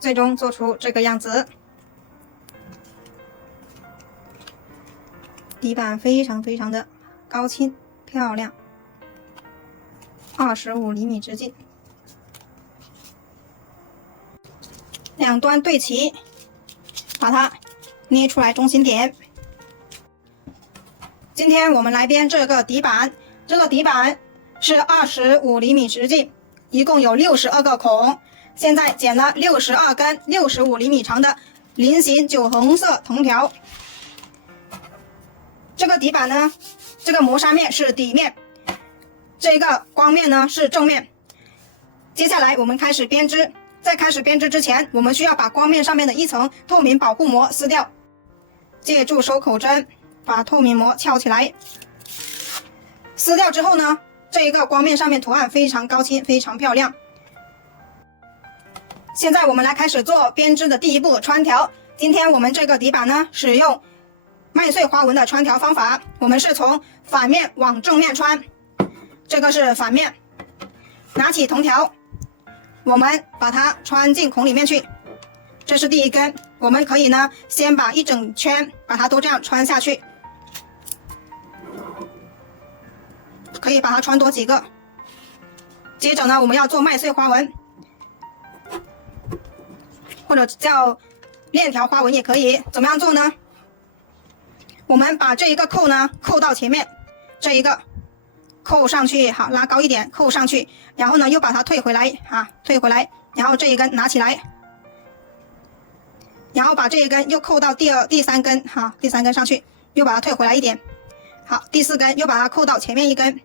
最终做出这个样子。底板非常的高清漂亮，25厘米直径，两端对齐，把它捏出来中心点。今天我们来编这个底板，这个底板是25厘米直径，一共有62个孔。现在剪了62根65厘米长的菱形酒红色铜条。这个底板呢，这个磨砂面是底面，这个光面呢是正面。接下来我们开始编织，在开始编织之前，我们需要把光面上面的一层透明保护膜撕掉，借助收口针把透明膜翘起来。撕掉之后呢，这一个光面上面图案非常高清，非常漂亮。现在我们来开始做编织的第一步穿条。今天我们这个底板呢，使用麦穗花纹的穿条方法，我们是从反面往正面穿，这个是反面。拿起铜条，我们把它穿进孔里面去，这是第一根。我们可以呢，先把一整圈把它都这样穿下去，可以把它穿多几个。接着呢，我们要做麦穗花纹，或者叫链条花纹也可以。怎么样做呢？我们把这一个扣呢扣到前面，这一个扣上去，好，拉高一点，扣上去，然后呢又把它退回来，退回来，然后这一根拿起来，然后把这一根又扣到第三根，第三根上去，又把它退回来一点，好，第四根又把它扣到前面一根，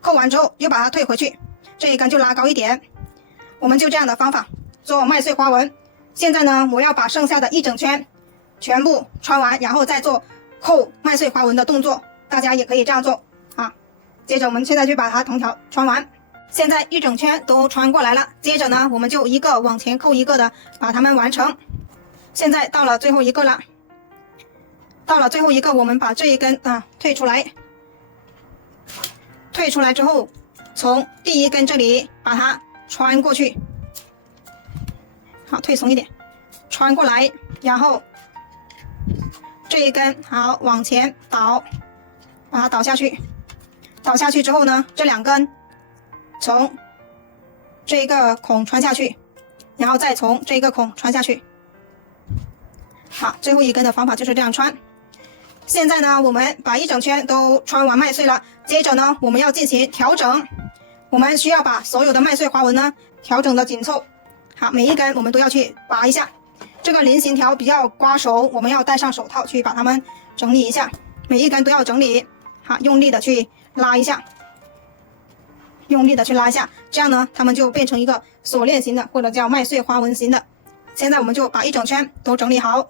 扣完之后又把它退回去，这一根就拉高一点。我们就这样的方法做麦穗花纹。现在呢，我要把剩下的一整圈全部穿完，然后再做扣麦穗花纹的动作，大家也可以这样做啊。接着我们现在就把它铜条穿完，现在一整圈都穿过来了。接着呢，我们就一个往前扣一个的把它们完成。现在到了最后一个了，到了最后一个，我们把这一根退出来，退出来之后，从第一根这里把它穿过去，好，退松一点，穿过来，然后这一根好往前倒，把它倒下去。倒下去之后呢，这两根从这一个孔穿下去，然后再从这个孔穿下去。好，最后一根的方法就是这样穿。现在呢，我们把一整圈都穿完麦穗了，接着呢，我们要进行调整。我们需要把所有的麦穗花纹呢调整的紧凑。好，每一根我们都要去拔一下。这个菱形条比较刮手，我们要戴上手套去把它们整理一下，每一根都要整理。好，用力的去拉一下，用力的去拉一下，这样呢，它们就变成一个锁链型的，或者叫麦穗花纹型的。现在我们就把一整圈都整理好。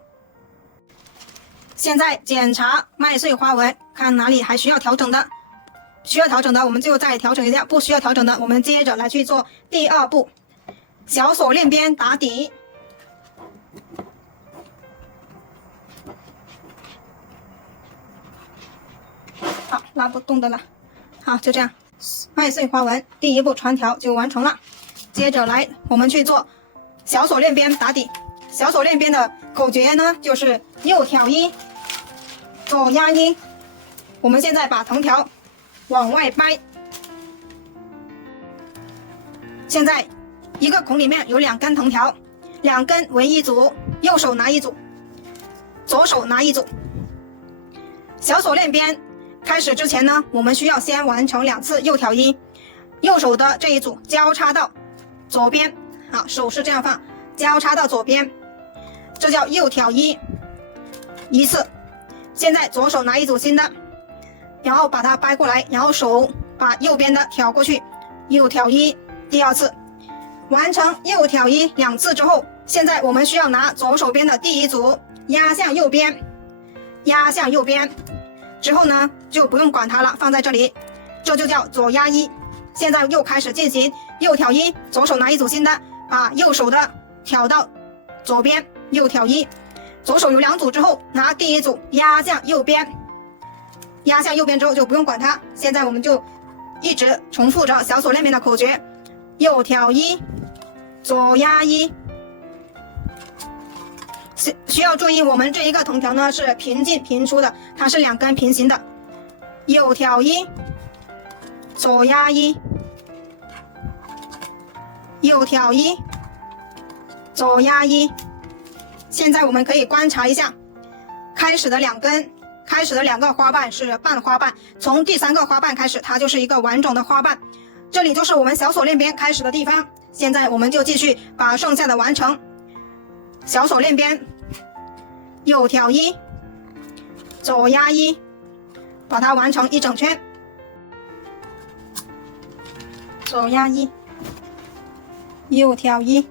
现在检查麦穗花纹，看哪里还需要调整的，需要调整的我们就再调整一下，不需要调整的我们接着来去做第二步，小锁链边打底。好，拉不动的了。好，就这样，麦穗花纹第一步穿条就完成了。接着来，我们去做小锁链边打底。小锁链边的口诀呢，就是右挑一，左压一。我们现在把藤条往外掰。现在一个孔里面有2根藤条，2根为一组，右手拿一组，左手拿一组。小锁链边开始之前呢，我们需要先完成2次右挑一，右手的这一组交叉到左边，好，手是这样放，交叉到左边，这叫右挑一次。现在左手拿一组新的，然后把它掰过来，然后手把右边的挑过去，右挑一，第2次。完成右挑一2次之后，现在我们需要拿左手边的第一组压向右边，压向右边之后呢，就不用管它了，放在这里，这就叫左压一。现在又开始进行右挑一，左手拿一组新的，把右手的挑到左边，右挑一，左手有2组之后，拿第一组压向右边，压向右边之后就不用管它。现在我们就一直重复着小锁链边的口诀，右挑一，左压一，需要注意，我们这一个藤条呢是平进平出的，它是2根平行的，右挑一，左压一，右挑一，左压一。现在我们可以观察一下，开始的2个花瓣是半花瓣，从第3个花瓣开始，它就是一个完整的花瓣。这里就是我们小锁链边开始的地方。现在我们就继续把剩下的完成。小锁链边，右挑一，左压一，把它完成1整圈。左压一，右挑一，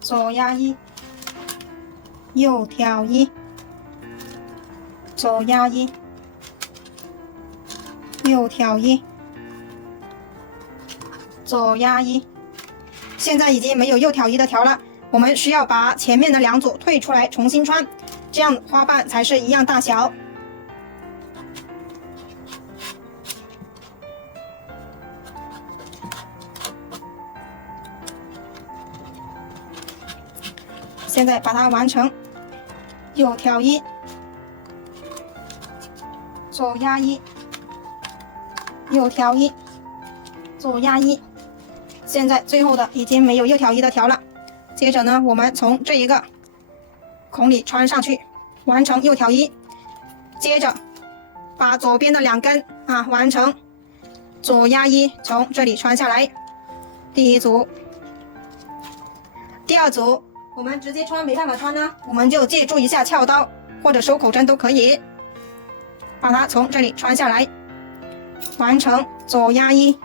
左压一，右挑一，左压一，右挑一，左压一。现在已经没有右挑一的条了，我们需要把前面的2组退出来重新穿，这样花瓣才是一样大小。现在把它完成，右挑一，左压一，右挑一，左压一。现在最后的已经没有右挑一的条了。接着呢，我们从这一个孔里穿上去，完成右挑一。接着把左边的2根完成左压一，从这里穿下来。第1组，第2组我们直接穿没办法穿呢，我们就借助一下撬刀或者收口针都可以，把它从这里穿下来，完成左压一。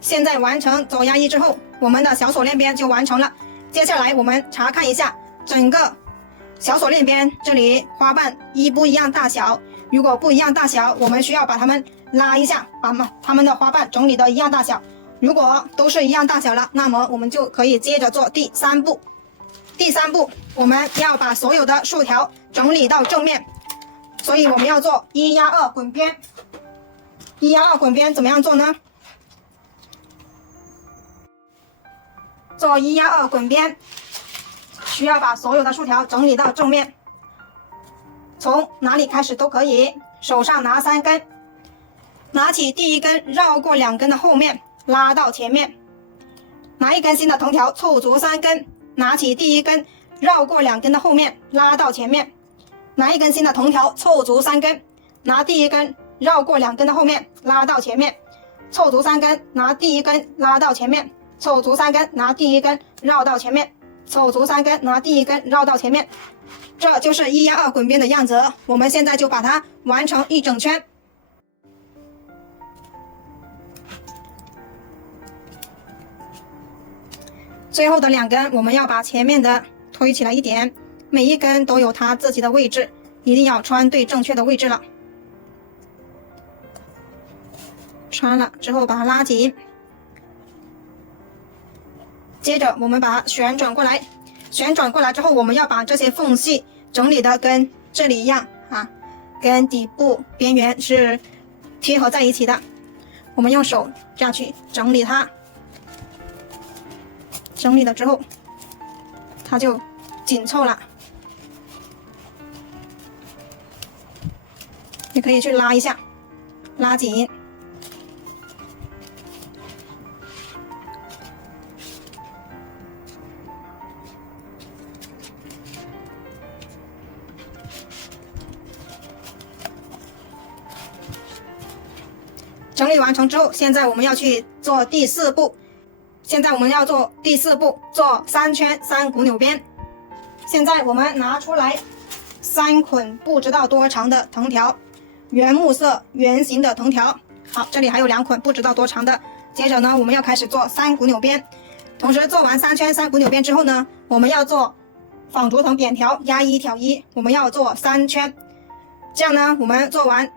现在完成左压一之后，我们的小锁链边就完成了。接下来我们查看一下整个小锁链边这里花瓣一不一样大小，如果不一样大小，我们需要把它们拉一下，把它们的花瓣整理的一样大小。如果都是一样大小了，那么我们就可以接着做第3步。第3步我们要把所有的竖条整理到正面，所以我们要做1压2滚边。1压2滚边怎么样做呢？做1压2滚边，需要把所有的竖条整理到正面，从哪里开始都可以。手上拿3根，拿起第1根，绕过2根的后面，拉到前面。拿1根新的藤条，凑足3根，拿起第1根，绕过2根的后面，拉到前面。拿1根新的藤条，凑足3根，拿第1根，绕过2根的后面，拉到前面。凑足3根，拿第1根，拉到前面。凑足3根，拿第1根绕到前面，凑足3根，拿第1根绕到前面。这就是1压2滚边的样子。我们现在就把它完成1整圈。最后的2根，我们要把前面的推起来一点，每一根都有它自己的位置，一定要穿对正确的位置了。穿了之后把它拉紧。接着我们把它旋转过来，旋转过来之后，我们要把这些缝隙整理的跟这里一样跟底部边缘是贴合在一起的。我们用手这样去整理它，整理了之后，它就紧凑了。你可以去拉一下，拉紧。整理完成之后，现在我们要去做第4步。现在我们要做第4步，做3圈3股扭边。现在我们拿出来3捆不知道多长的藤条，原木色圆形的藤条。好，这里还有2捆不知道多长的。接着呢，我们要开始做3股扭边。同时做完3圈3股扭边之后呢，我们要做纺竹藤扁条，压1挑1，我们要做3圈。这样呢，我们做完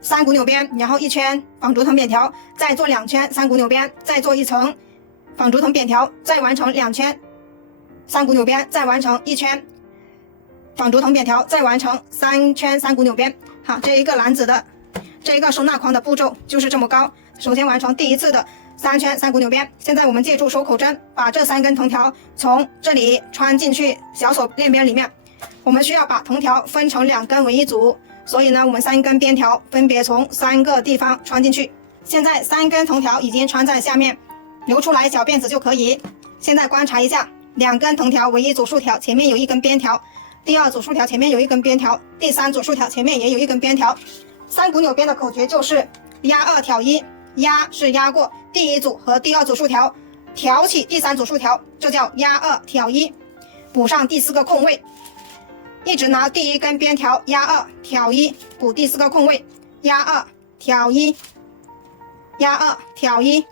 3股扭边，然后1圈纺竹藤扁条，再做2圈3股扭边，再做1层纺竹藤扁条，再完成2圈3股扭边，再完成1圈纺竹藤扁条，再完成3圈3股扭边。好，这一个篮子的这一个收纳筐的步骤就是这么高。首先完成第1次的3圈3股扭边。现在我们借助手口针，把这3根藤条从这里穿进去小手链边里面。我们需要把藤条分成2根为一组，所以呢，我们3根边条分别从3个地方穿进去。现在3根藤条已经穿在下面，留出来小辫子就可以。现在观察一下，2根藤条为一组竖条，前面有1根边条；第2组竖条前面有1根边条；第3组竖条前面也有1根边条。3股扭边的口诀就是压2挑1，压是压过第1组和第2组竖条，挑起第3组竖条，这叫压2挑1，补上第4个空位。一直拿第1根边条压2挑1，补第4个空位，压2挑1，压2挑1，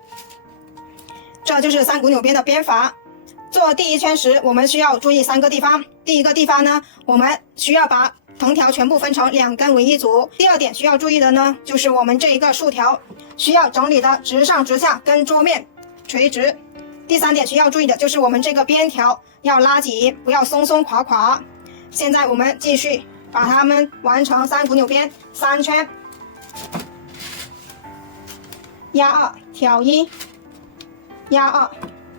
这就是3股扭边的编法。做第1圈时，我们需要注意3个地方。第1个地方呢，我们需要把藤条全部分成2根为一组。第2点需要注意的呢，就是我们这一个竖条需要整理的直上直下，跟桌面垂直。第3点需要注意的就是我们这个边条要拉紧，不要松松垮垮。现在我们继续把它们完成3股扭边3圈，压2挑1，压2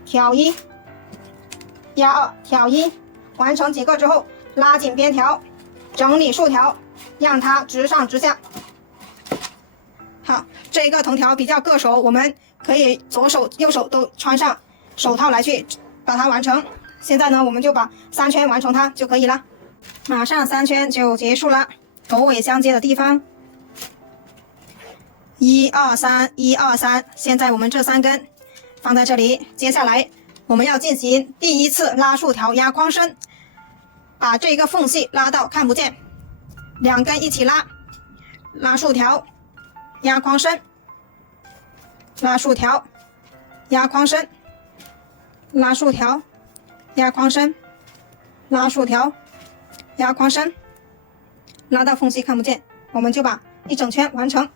挑1，压2挑1。完成几个之后，拉紧边条，整理竖条，让它直上直下。好，这一个藤条比较硌手，我们可以左手右手都穿上手套来去把它完成。现在呢，我们就把3圈完成它就可以了。马上3圈就结束了，头尾相接的地方，1、2、3， 1、2、3。现在我们这3根放在这里，接下来我们要进行第1次拉竖条压框身，把这个缝隙拉到看不见，2根一起拉，拉竖条压框身，拉竖条压框身，拉竖条压框身，拉竖条压框身，拉到缝隙看不见，我们就把1整圈完成。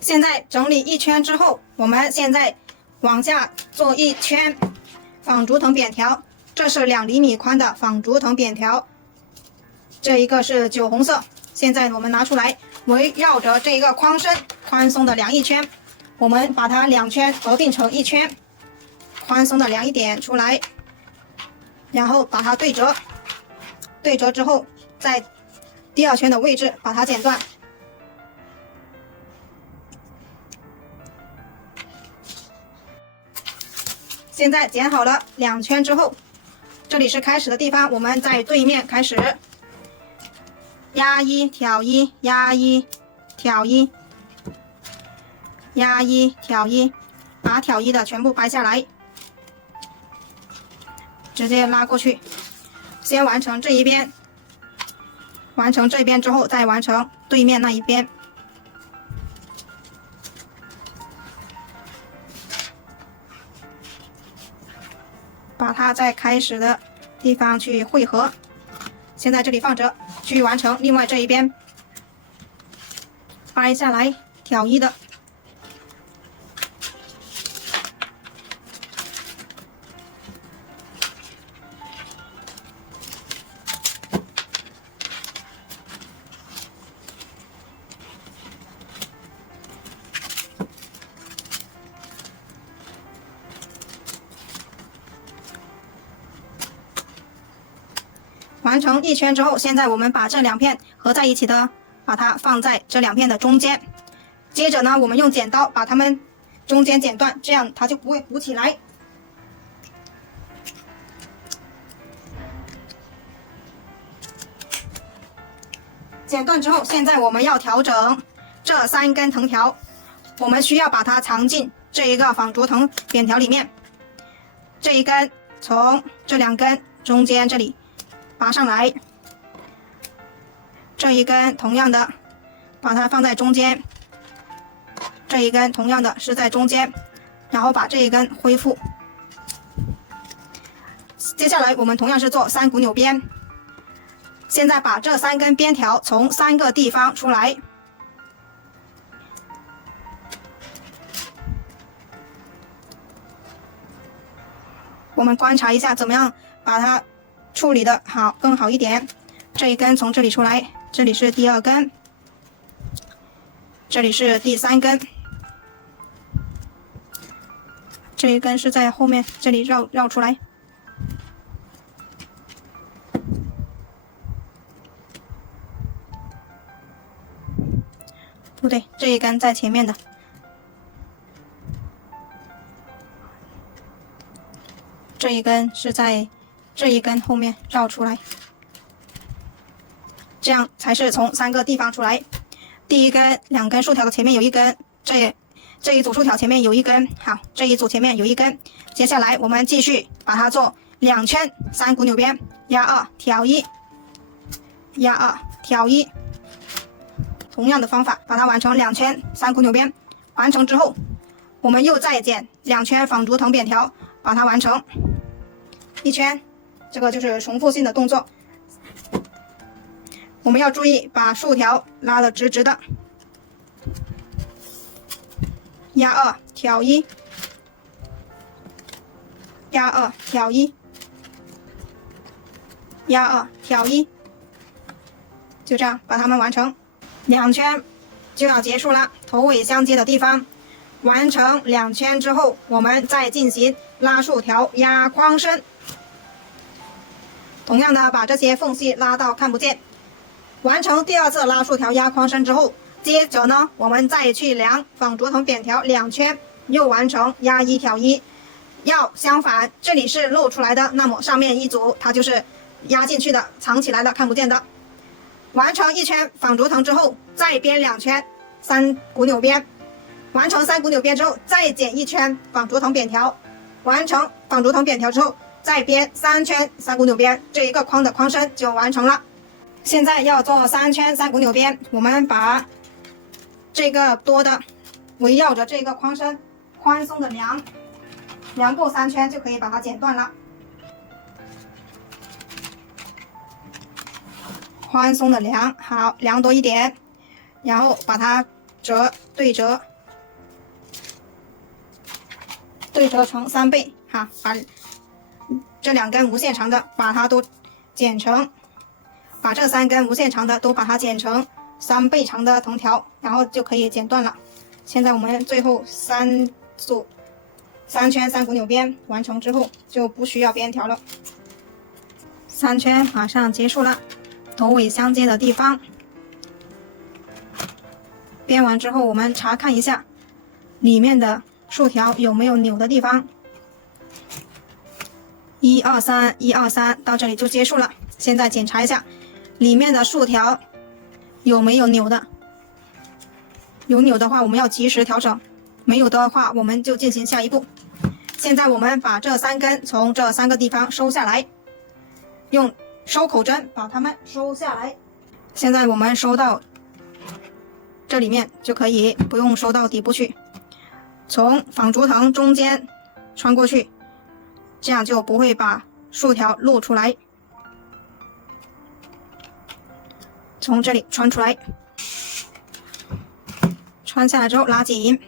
现在整理1圈之后，我们现在往下做1圈纺竹藤扁条，这是2厘米宽的纺竹藤扁条，这一个是酒红色。现在我们拿出来，围绕着这一个框身宽松的量1圈，我们把它2圈合并成1圈，宽松的量1点出来，然后把它对折，对折之后，在第2圈的位置把它剪断。现在剪好了2圈之后，这里是开始的地方，我们在对面开始压1挑1，压1挑1，压1挑1，把挑1的全部掰下来，直接拉过去。先完成这一边，完成这边之后再完成对面那一边。把它在开始的地方去汇合，先在这里放着，去完成另外这一边掰下来挑1的。完成1圈之后，现在我们把这2片合在一起的，把它放在这2片的中间。接着呢，我们用剪刀把它们中间剪断，这样它就不会鼓起来。剪断之后，现在我们要调整这3根藤条，我们需要把它藏进这一个纺竹藤扁条里面。这一根从这2根中间这里拔上来，这一根同样的把它放在中间，这一根同样的是在中间，然后把这一根恢复。接下来我们同样是做3股扭边，现在把这3根边条从3个地方出来，我们观察一下怎么样把它处理的好更好一点。这一根从这里出来，这里是第2根，这里是第3根，这一根是在后面这里绕出来。不对，这一根在前面的。这一根是在这一根后面绕出来，这样才是从3个地方出来。第一根2根竖条的前面有一根，这一组竖条前面有一根，好，这一组前面有一根。接下来我们继续把它做2圈3股纽边，压2挑1，压2挑1。同样的方法把它完成2圈3股纽边。完成之后，我们又再剪2圈纺竹藤扁条，把它完成1圈。这个就是重复性的动作。我们要注意把竖条拉得直直的，压2挑1，压2挑1，压2挑1，就这样把它们完成。2圈就要结束了，头尾相接的地方完成2圈之后，我们再进行拉竖条压框身。同样的，把这些缝隙拉到看不见。完成第2次拉竖条压框身之后，接着呢，我们再去量纺竹藤扁条2圈，又完成压1挑1。要相反，这里是露出来的，那么上面一组它就是压进去的，藏起来的，看不见的。完成1圈纺竹藤之后，再编2圈3股纽边。完成3股纽边之后，再剪1圈纺竹藤扁条。完成纺竹藤扁条之后，再编3圈3股纽边，这一个框的框身就完成了。现在要做3圈3股纽边，我们把这个多的围绕着这个框身宽松的量够3圈，就可以把它剪断了。宽松的量，好，量多一点，然后把它对折成3倍，好，把这2根无限长的把它都剪成，把这3根无限长的都把它剪成3倍长的藤条，然后就可以剪断了。现在我们最后3圈3股纽边完成之后，就不需要编条了。3圈马上结束了，头尾相接的地方编完之后，我们查看一下里面的竖条有没有扭的地方。1、2、3，1、2、3，到这里就结束了。现在检查一下里面的竖条有没有扭的，有扭的话我们要及时调整，没有的话我们就进行下一步。现在我们把这3根从这3个地方收下来，用收口针把它们收下来。现在我们收到这里面就可以，不用收到底部去，从纺竹藤中间穿过去，这样就不会把竖条露出来。从这里穿出来，穿下来之后拉紧，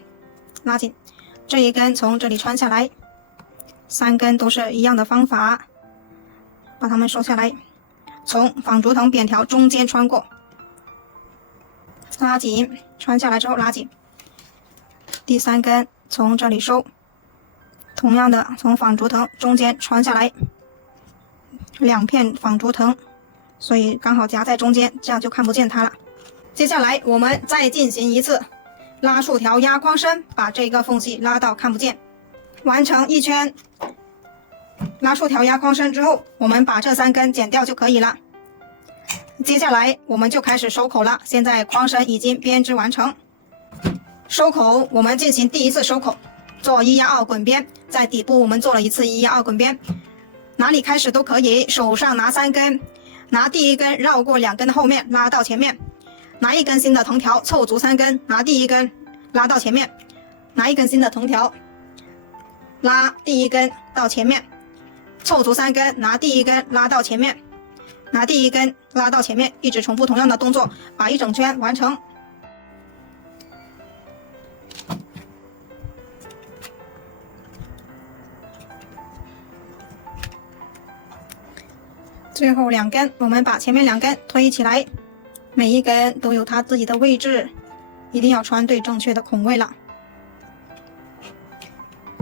这一根从这里穿下来，3根都是一样的方法，把它们收下来，从纺竹藤扁条中间穿过，拉紧，穿下来之后拉紧。第3根从这里收，同样的从纺竹藤中间穿下来，2片纺竹藤，所以刚好夹在中间，这样就看不见它了。接下来我们再进行一次拉竖条压框身，把这个缝隙拉到看不见。完成1圈拉竖条压框身之后，我们把这3根剪掉就可以了。接下来我们就开始收口了。现在框身已经编织完成，收口我们进行第1次收口，做1压2滚边，在底部我们做了1次1压2滚边，哪里开始都可以，手上拿3根，拿第1根绕过2根的后面拉到前面，拿1根新的藤条凑足3根，拿第1根拉到前面，拿1根新的藤条拉第1根到前面，凑足3根，拿第1根拉到前面，拿第1根拉到前面，一直重复同样的动作，把1整圈完成。最后2根，我们把前面2根推起来，每一根都有它自己的位置，一定要穿对正确的孔位了。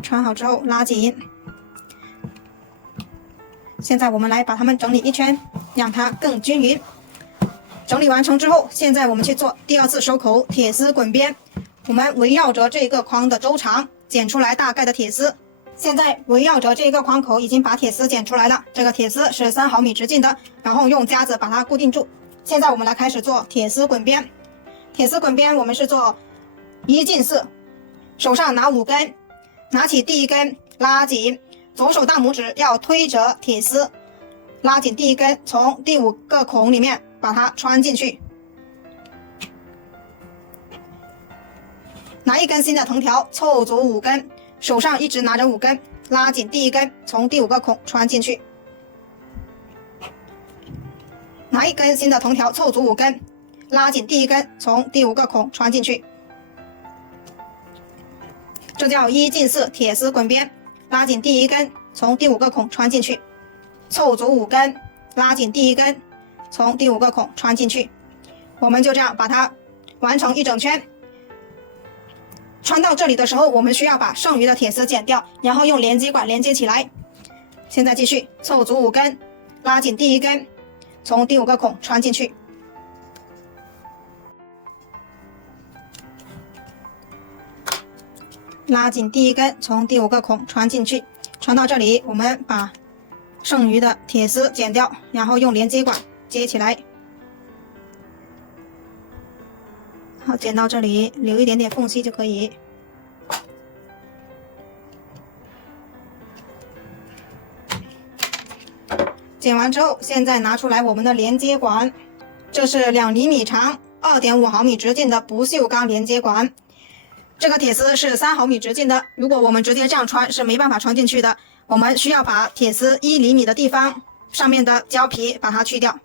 穿好之后拉紧。现在我们来把它们整理一圈，让它更均匀。整理完成之后，现在我们去做第二次收口铁丝滚边。我们围绕着这个框的周长剪出来大概的铁丝。现在围绕着这个框口已经把铁丝剪出来了，这个铁丝是3毫米直径的，然后用夹子把它固定住。现在我们来开始做铁丝滚边。铁丝滚边我们是做1进4，手上拿5根，拿起第1根拉紧，左手大拇指要推着铁丝，拉紧第1根，从第5个孔里面把它穿进去。拿1根新的藤条凑足5根，手上一直拿着5根，拉紧第1根，从第5个孔穿进去。拿1根新的藤条凑足5根，拉紧第1根，从第5个孔穿进去。这叫1进4铁丝滚边，拉紧第1根，从第5个孔穿进去，凑足5根，拉紧第1根，从第5个孔穿进去。我们就这样把它完成一整圈。穿到这里的时候，我们需要把剩余的铁丝剪掉，然后用连接管连接起来。现在继续凑足5根，拉紧第1根，从第5个孔穿进去。拉紧第1根，从第5个孔穿进去。穿到这里，我们把剩余的铁丝剪掉，然后用连接管接起来。好，剪到这里留一点点缝隙就可以。剪完之后，现在拿出来我们的连接管，这是2厘米长、2.5毫米直径的不锈钢连接管。这个铁丝是3毫米直径的，如果我们直接这样穿是没办法穿进去的，我们需要把铁丝1厘米的地方上面的胶皮把它去掉，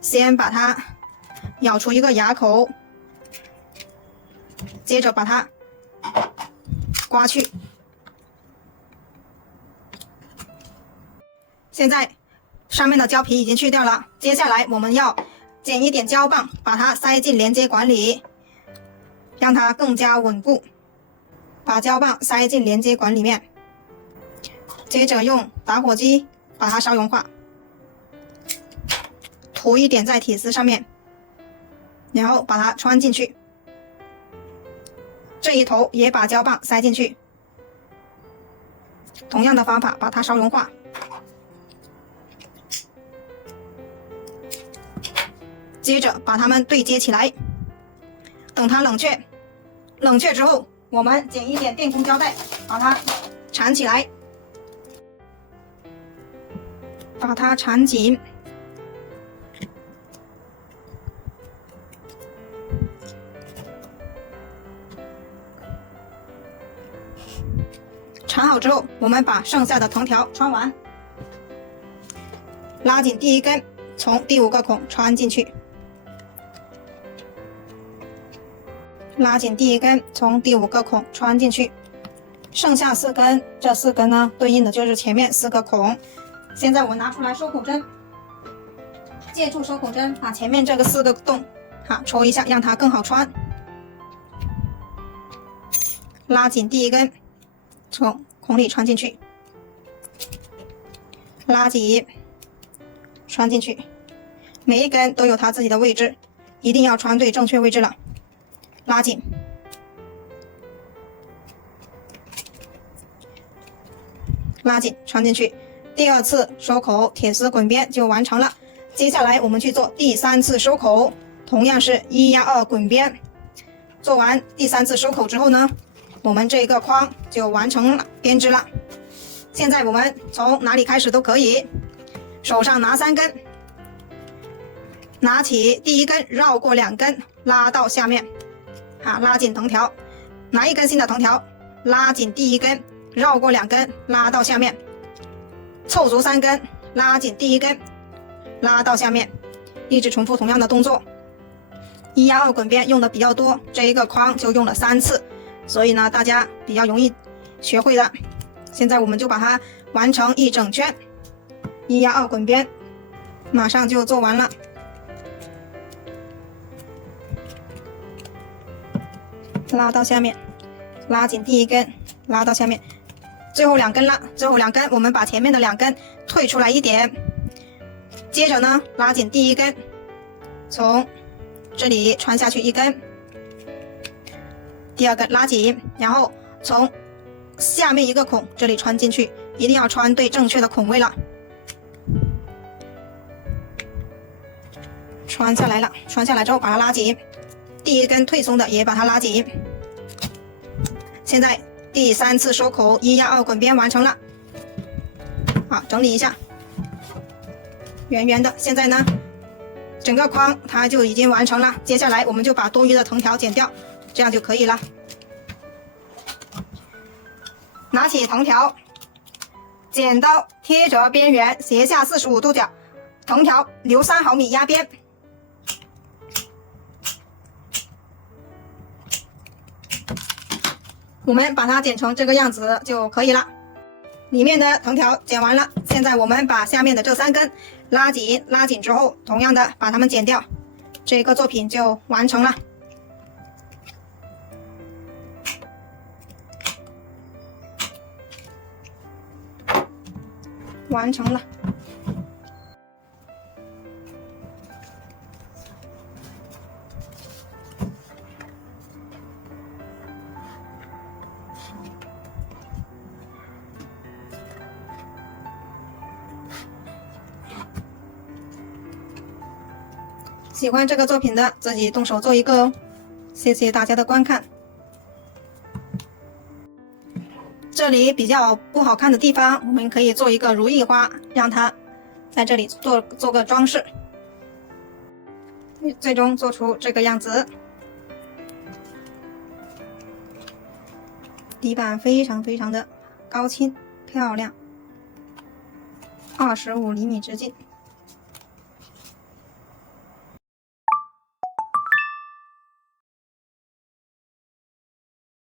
先把它咬出一个牙口，接着把它刮去。现在上面的胶皮已经去掉了，接下来我们要剪一点胶棒，把它塞进连接管里，让它更加稳固。把胶棒塞进连接管里面，接着用打火机把它烧融化，涂一点在铁丝上面，然后把它穿进去。这一头也把胶棒塞进去，同样的方法把它烧融化。接着把它们对接起来，等它冷却。冷却之后，我们剪一点电工胶带，把它缠起来，把它缠紧。缠好之后，我们把剩下的藤条穿完，拉紧第1根，从第5个孔穿进去。拉紧第1根，从第5个孔穿进去。剩下4根，这4根呢，对应的就是前面4个孔。现在我拿出来收口针，借助收口针把前面这个4个洞，戳一下，让它更好穿。拉紧第1根，从孔里穿进去，拉紧，穿进去。每一根都有它自己的位置，一定要穿对正确位置了。拉紧，拉紧，穿进去。第2次收口铁丝滚边就完成了。接下来我们去做第3次收口，同样是1压2滚边。做完第3次收口之后呢，我们这个框就完成了编织了。现在我们从哪里开始都可以，手上拿3根，拿起第1根，绕过2根，拉到下面。拉紧藤条，拿1根新的藤条，拉紧第1根，绕过2根，拉到下面，凑足3根，拉紧第1根，拉到下面，一直重复同样的动作。1压2滚边用的比较多，这一个框就用了3次，所以呢，大家比较容易学会的。现在我们就把它完成一整圈，1压2滚边，马上就做完了。拉到下面，拉紧第一根，拉到下面，最后2根了，最后2根我们把前面的2根退出来一点，接着呢拉紧第一根，从这里穿下去1根，第2根拉紧，然后从下面一个孔这里穿进去，一定要穿对正确的孔位了。穿下来了，穿下来之后把它拉紧，第一根退松的也把它拉紧。现在第3次收口1压2滚边完成了。好，整理一下，圆圆的。现在呢，整个框它就已经完成了。接下来我们就把多余的藤条剪掉，这样就可以了。拿起藤条，剪刀贴着边缘，斜下45度角，藤条留3毫米压边。我们把它剪成这个样子就可以了。里面的藤条剪完了，现在我们把下面的这3根拉紧，拉紧之后，同样的把它们剪掉，这个作品就完成了。完成了。喜欢这个作品的，自己动手做一个哦。谢谢大家的观看。这里比较不好看的地方，我们可以做一个如意花，让它在这里做个装饰，最终做出这个样子。底板非常的高清漂亮，25厘米直径。